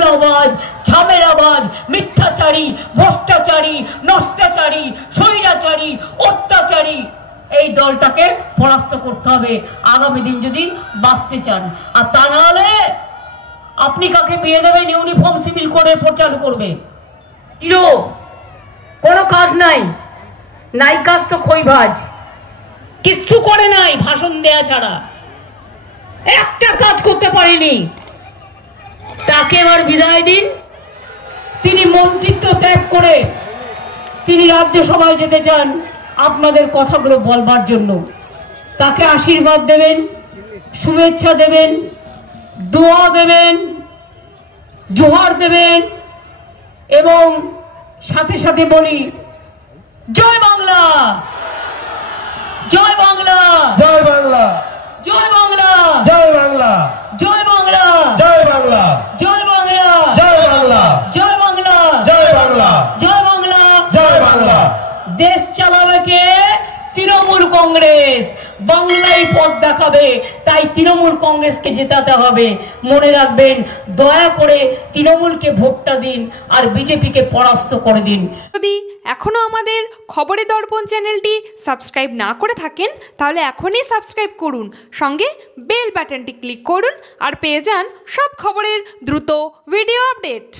দাঙ্গাবাজ, ঝামেলাবাজ, মিথ্যাচারী, ভ্রষ্টাচারী, নষ্টাচারী, স্বৈরাচারী, অত্যাচারী এই দলটাকে পরাস্ত করতে হবে আগামী দিন যদি বাঁচতে চান। আর তা না হলে আপনি কাকে বিয়ে দেবেন ইউনিফর্ম সিভিল কোডের চালু করবে, কোনো কাজ নাই, নাই কাজ তো খইভাজ, কিচ্ছু করে নাই ভাষণ দেয়া ছাড়া, একটা কাজ করতে পারেনি। তাকে এবার বিদায় দিন। তিনি মন্ত্রিত্ব ত্যাগ করে তিনি রাজ্যসভায় যেতে চান আপনাদের কথাগুলো বলবার জন্য। তাকে আশীর্বাদ দেবেন, শুভেচ্ছা দেবেন, দোয়া দেবেন, জোহার দেবেন এবং সাথে সাথে বলি জয় বাংলা, জয় বাংলা, জয় বাংলা, জয় বাংলা, জয় বাংলা, জয় বাংলা, জয় বাংলা, জয় বাংলা, জয় বাংলা, জয় বাংলা, জয় বাংলা, জয় বাংলা, জয় বাংলা। দেশ চালাবে কে? তৃণমূল কংগ্রেস। বাংলায় পথ দেখাবে, তাই তৃণমূল কংগ্রেসকে জেতাতে হবে। মনে রাখবেন, দয়া করে তৃণমূলকে ভোটটা দিন আর বিজেপিকে পরাস্ত করে দিন। যদি এখনো আমাদের খবরের দর্পণ চ্যানেলটি সাবস্ক্রাইব না করে থাকেন তাহলে এখনই সাবস্ক্রাইব করুন, সঙ্গে বেল বাটনটি ক্লিক করুন আর পেয়ে যান সব খবরের দ্রুত ভিডিও আপডেট।